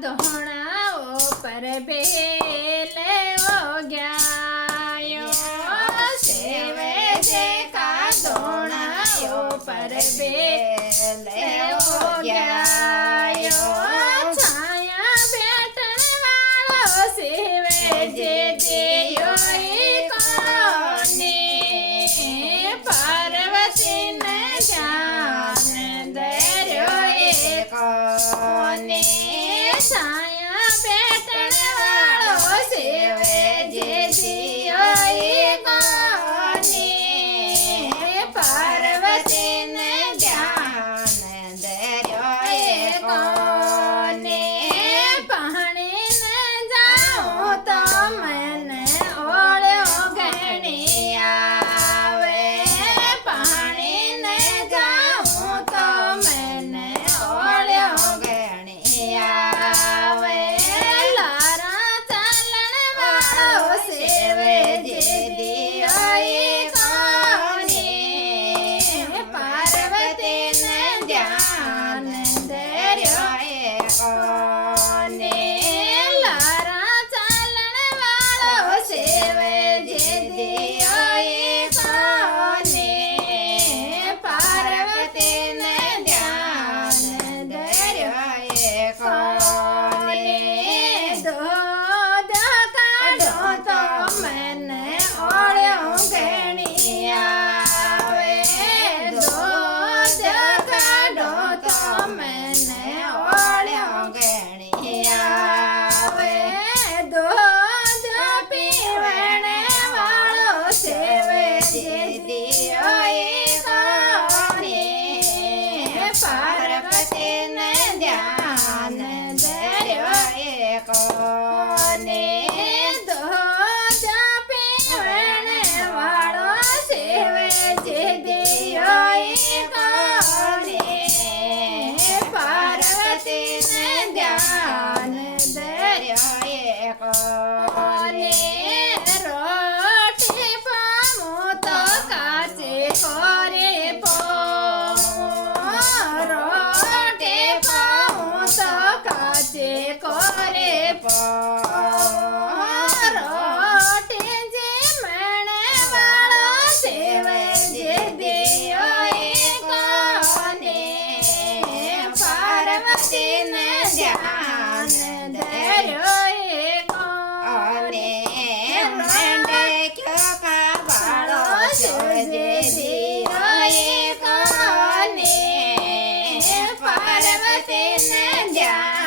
ધોણાઓ પર બેલેવો ગાયો સેવે જે કા ધોણાઓ પર બેલેવો ગાયો છાયા બેટણ વાળો સેવે જે દેયો કોને પાર્વતીને જાન દર્યો કોને છાયા બેટણ વાળો સેવે જે દિયો કોને પાર્વતીને જાન દર્યો કોને પાણીને જાઉં તો મને ઓળ્યો ઘણી આવે પાણીને જાઉં તો મને ઓળ્યો ઘણી આવે લારા ચાલણ વાળો સેવે જે દિયો કોને પાર્વતીને ધ્યાન ધર્યો કોને લારા ચાલણ વાળો સેવે જે દિયો કોને પાર્વતીને ધ્યાન ધર્યો કોને દૂધ કાઢો તો મને ઓળ્યો ઘણી આવે દૂધ કાઢો તો મને ઓળ્યો ઘણી આવે દૂધ પીવણે વાળો સેવે જે દિયો કોને પાર્વતીને ધ્યાન ધર્યો કોને દૂધ પીવણે વાળો સેવે જે દિયો કોને પાર્વતીને ધ્યાન ધર્યો કોને રોટી પામું તો કાચે કોરે રોટી પામું તો કાચે કોરે રોટી જીમણે વાળો સેવે જે દિયો કોને પાર્વતીને ધ્યાન ધર્યો કોને મંડક્યો કા વાળો સેવે જે દિયો કોને પાર્વતીને ધ્યાન